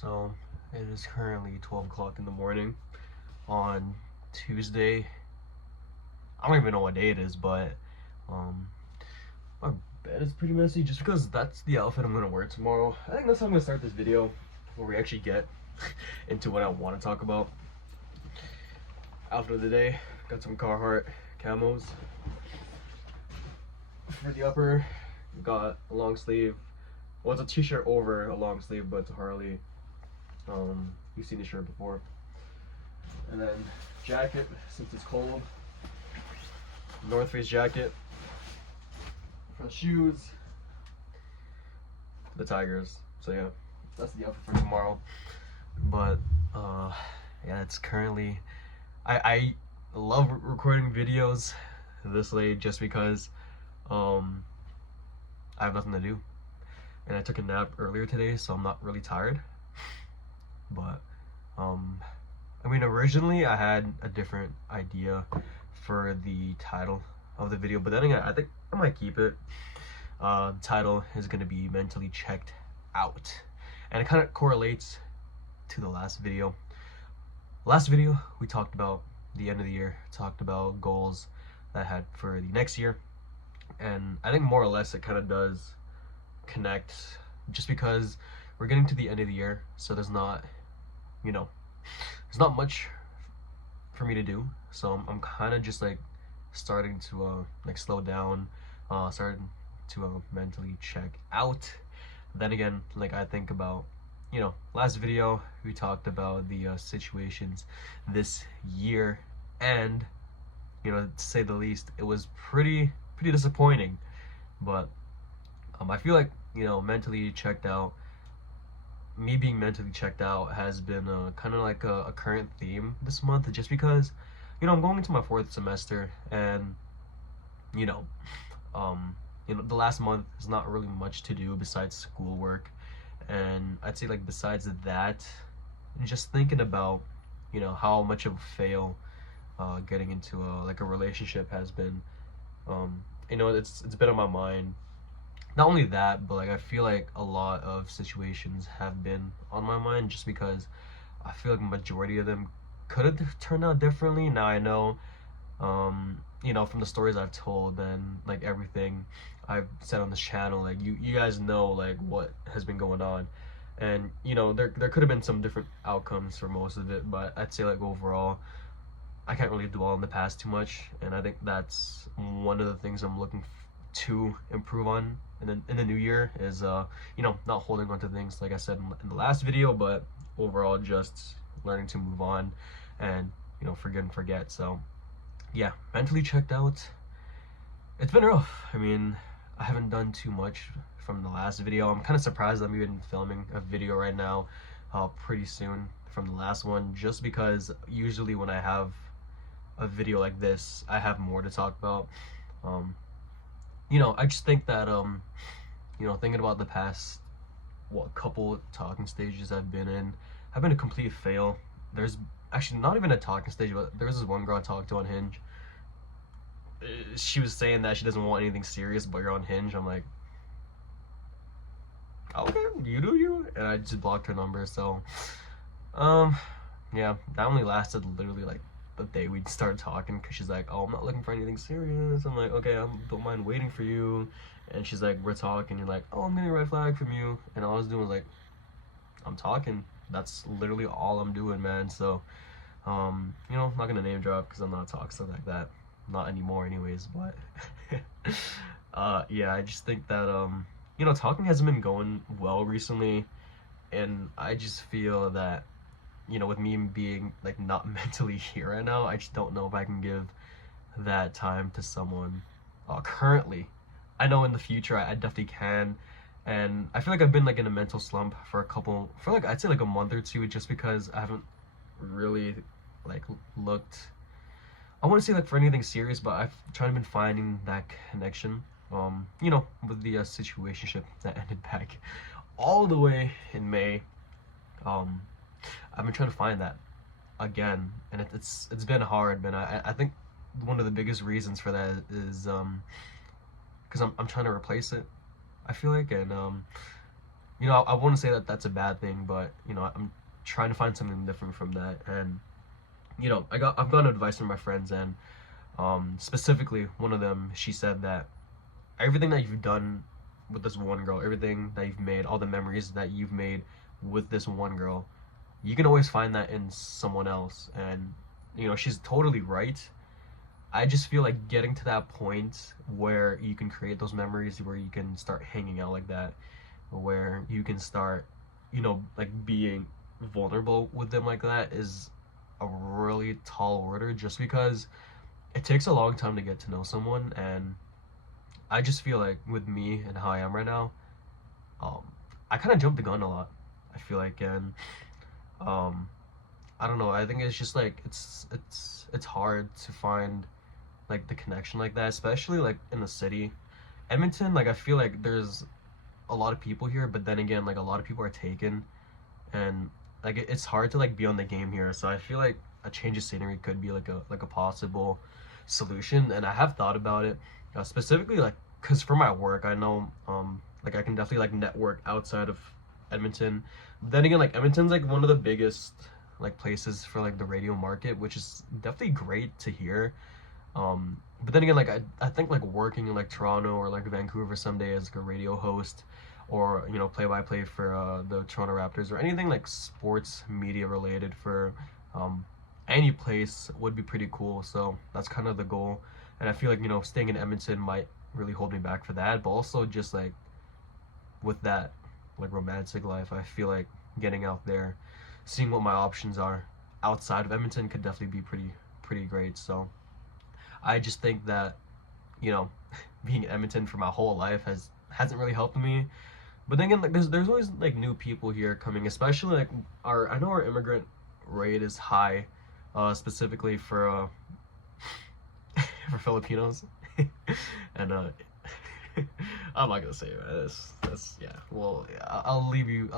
So it is currently 12 o'clock in the morning on Tuesday. I don't even know what day it is, but um, my bed is pretty messy just because that's the outfit I'm gonna wear tomorrow. I think that's how I'm gonna start this video where we actually get into what I want to talk about. Outfit of the day, got some Carhartt camos. For the upper, got a long sleeve. Well, it's a t-shirt over a long sleeve, but it's a Harley. You've seen the shirt before. And then jacket, since it's cold. North Face jacket. For the shoes, the Tigers. So yeah, that's the outfit for tomorrow. But yeah, it's currently. I love recording videos this late just because I have nothing to do, and I took a nap earlier today, so I'm not really tired. But I mean, originally I had a different idea for the title of the video, but then again, I think I might keep it. The title is going to be Mentally Checked Out, and it kind of correlates to the last video. Last video we talked about the end of the year, talked about goals that I had for the next year, and I think more or less it kind of does connect, just because we're getting to the end of the year, so there's not much for me to do. So I'm kind of just like starting to like slow down, starting to mentally check out. Then again, like I think about, last video we talked about the situations this year, and to say the least, it was pretty disappointing. But I feel like mentally checked out. Me being mentally checked out has been kind of like a current theme this month, just because I'm going into my fourth semester, and you know the last month is not really much to do besides schoolwork. And I'd say, like, besides that, just thinking about how much of a fail getting into a relationship has been. It's been on my mind. Not only that, but like I feel like a lot of situations have been on my mind, just because I feel like majority of them could have turned out differently. Now I know, from the stories I've told and like everything I've said on this channel, like you guys know like what has been going on, and there could have been some different outcomes for most of it, but I'd say, like, overall, I can't really dwell on the past too much, and I think that's one of the things I'm looking to improve on in the new year is not holding on to things, like I said in the last video, but overall just learning to move on and forget and forget. So yeah, mentally checked out. It's been rough. I mean, I haven't done too much from the last video. I'm kind of surprised I'm even filming a video right now pretty soon from the last one, just because usually when I have a video like this, I have more to talk about. I just think that thinking about the past couple talking stages I've been in, I've been a complete fail. There's actually not even a talking stage, but there was this one girl I talked to on Hinge. She was saying that she doesn't want anything serious, but you're on Hinge. I'm like, okay, you do you, and I just blocked her number. So yeah, that only lasted literally like the day we started talking, because she's like, oh, I'm not looking for anything serious. I'm like, okay, I don't mind waiting for you. And she's like, we're talking. You're like, oh, I'm getting a red flag from you. And all I was doing was like, I'm talking. That's literally all I'm doing, man. So I'm not gonna name drop because I'm not toxic like that, not anymore anyways. But yeah, I just think that talking hasn't been going well recently, and I just feel that with me being like not mentally here right now, I just don't know if I can give that time to someone currently. I know in the future I definitely can, and I feel like I've been like in a mental slump for like I'd say like a month or two, just because I haven't really like looked, I want to say, like, for anything serious, but I've tried to finding that connection with the situationship that ended back all the way in May. I've been trying to find that again, and it's been hard, man. I think one of the biggest reasons for that is because I'm trying to replace it, I feel like. And you know, I wouldn't say that that's a bad thing, but you know, I'm trying to find something different from that. And you know, I've gotten advice from my friends, and specifically one of them, she said that everything that you've done with this one girl, everything that you've made, all the memories that you've made with this one girl, you can always find that in someone else. And you know, she's totally right. I just feel like getting to that point where you can create those memories, where you can start hanging out like that, where you can start, you know, like being vulnerable with them like that, is a really tall order, just because it takes a long time to get to know someone. And I just feel like with me and how I am right now, um, I kind of jumped the gun a lot, I feel like. And um, I don't know, I think it's just like it's hard to find like the connection like that, especially like in the city. Edmonton, like I feel like there's a lot of people here, but then again, like a lot of people are taken, and like it's hard to like be on the game here. So I feel like a change of scenery could be like a possible solution, and I have thought about it, specifically like because for my work, I know like I can definitely like network outside of Edmonton. Then again, like Edmonton's like one of the biggest like places for like the radio market, which is definitely great to hear. But then again, like I think like working in like Toronto or like Vancouver someday as like a radio host, or you know, play by play for the Toronto Raptors, or anything like sports media related for um, any place would be pretty cool. So that's kind of the goal. And I feel like, you know, staying in Edmonton might really hold me back for that. But also just like with that like romantic life, I feel like getting out there, seeing what my options are outside of Edmonton could definitely be pretty great. So I just think that, you know, being in Edmonton for my whole life hasn't really helped me. But then again, like there's always like new people here coming, especially like our I know our immigrant rate is high, specifically for for Filipinos, and I'm not gonna say it. That's yeah. Well, I'll leave you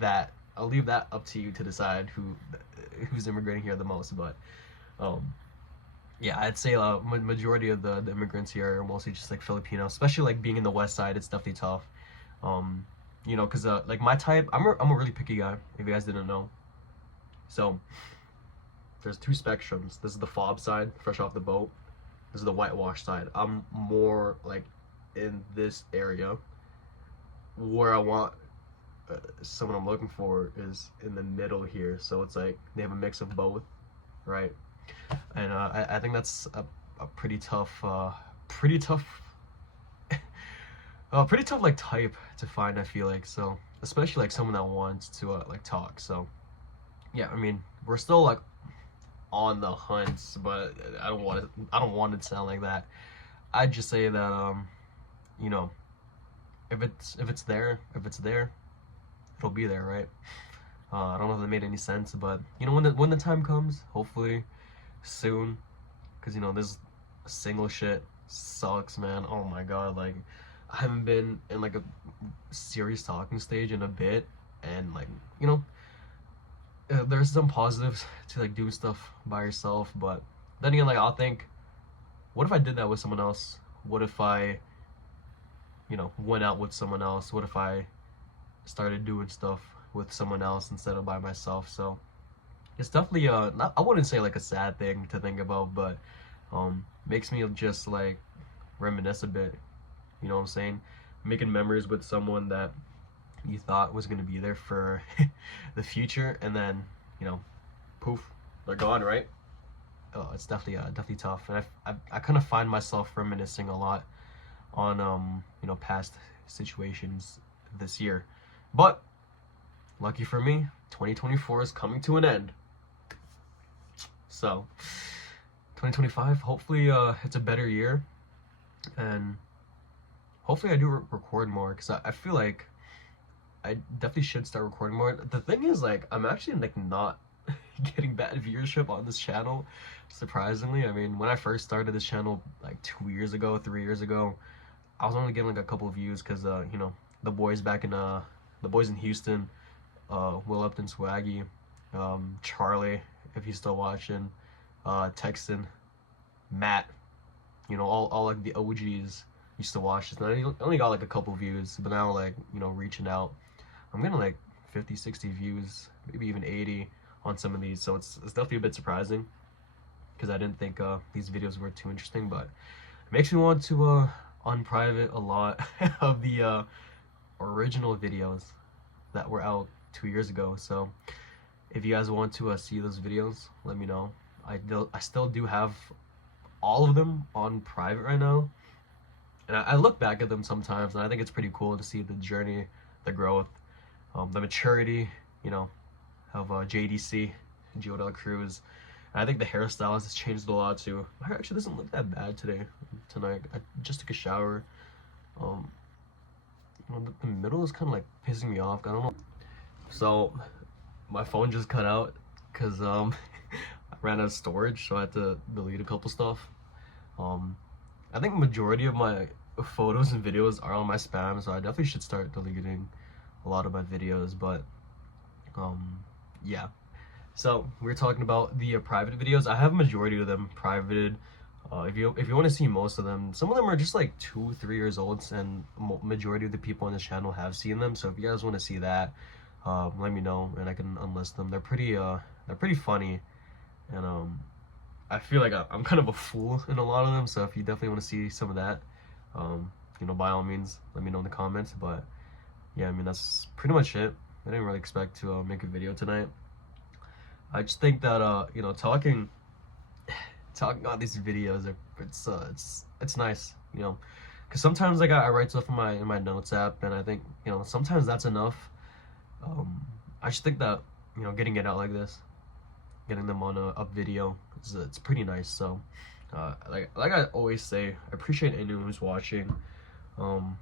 that I'll leave that up to you to decide who's immigrating here the most. But um, yeah, I'd say majority of the immigrants here are mostly just like Filipino, especially like being in the West Side. It's definitely tough. Um, you know, cause like my type, I'm a really picky guy. If you guys didn't know, so there's two spectrums. This is the fob side, fresh off the boat. This is the whitewash side. I'm more like in this area. Where I want someone I'm looking for is in the middle here. So it's like they have a mix of both, right? And I think that's a pretty tough pretty tough like type to find, I feel like. So especially like someone that wants to like talk. So yeah, I mean, we're still like on the hunt, but I don't want it to sound like that. I'd just say that you know, if it's there, it'll be there, right? I don't know if that made any sense, but you know, when the time comes, hopefully soon, because you know, this single shit sucks, man. Oh my god, like I haven't been in like a serious talking stage in a bit. And like, you know, there's some positives to like doing stuff by yourself, but then again, like I'll think, what if I did that with someone else? What if I, you know, went out with someone else? What if I started doing stuff with someone else instead of by myself? So it's definitely not, I wouldn't say like a sad thing to think about, but makes me just like reminisce a bit. You know what I'm saying? Making memories with someone that you thought was gonna be there for the future, and then, you know, poof, they're gone, right? Oh, it's definitely tough. And I kind of find myself reminiscing a lot on you know, past situations this year. But lucky for me, 2024 is coming to an end. So 2025, hopefully it's a better year, and hopefully I do record more, because I feel like I definitely should start recording more. The thing is, like, I'm actually like not getting bad viewership on this channel, surprisingly. I mean, when I first started this channel like 2 years ago, 3 years ago, I was only getting like a couple of views, because you know, the boys in Houston, Will Upton, Swaggy, Charlie, if he's still watching, Texan, Matt, you know, all like the OGs, used to watch this, and I only got like a couple views, but now like, you know, reaching out, I'm getting like 50, 60 views, maybe even 80 on some of these. So it's definitely a bit surprising because I didn't think these videos were too interesting, but it makes me want to unprivate a lot of the original videos that were out 2 years ago. So if you guys want to see those videos, let me know. I still do have all of them on private right now, and I look back at them sometimes, and I think it's pretty cool to see the journey, the growth, the maturity, you know, of JDC, Gio de la Cruz. And I think the hairstyle has changed a lot too. My hair actually doesn't look that bad tonight. I just took a shower. The middle is kind of like pissing me off. I don't know. So my phone just cut out because I ran out of storage, so I had to delete a couple stuff. I think majority of my photos and videos are on my spam, so I definitely should start deleting a lot of my videos. But yeah. So we're talking about the private videos. I have a majority of them privated. If you want to see most of them, some of them are just like 2-3 years old, and majority of the people on this channel have seen them. So if you guys want to see that, let me know and I can unlist them. They're pretty funny, and I feel like I'm kind of a fool in a lot of them. So if you definitely want to see some of that, you know, by all means, let me know in the comments. But yeah, I mean, that's pretty much it. I didn't really expect to make a video tonight. I just think that you know, talking on these videos, it's nice, you know, because sometimes like I write stuff in my notes app, and I think, you know, sometimes that's enough. I just think that, you know, getting it out like this, getting them on a video, it's pretty nice. So like I always say, I appreciate anyone who's watching. You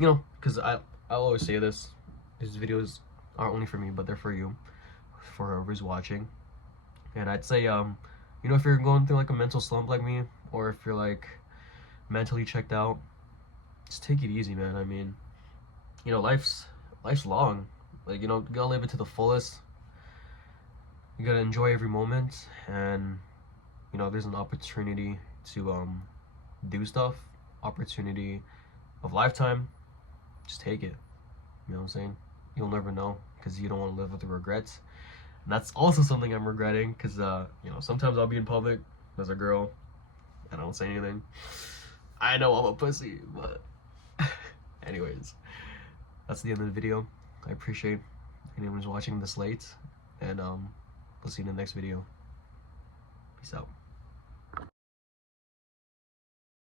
know, because I'll always say this, these videos aren't only for me, but they're for you, for whoever's watching. And I'd say, you know, if you're going through like a mental slump like me, or if you're like mentally checked out, just take it easy, man. I mean, you know, life's long. Like, you know, you gotta live it to the fullest. You gotta enjoy every moment, and you know, there's an opportunity to do stuff, opportunity of lifetime. Just take it. You know what I'm saying? You'll never know, because you don't want to live with the regrets. And that's also something I'm regretting, because you know, sometimes I'll be in public as a girl and I don't say anything. I know I'm a pussy, but anyways, that's the end of the video. I appreciate anyone who's watching this late, and we'll see you in the next video. Peace out.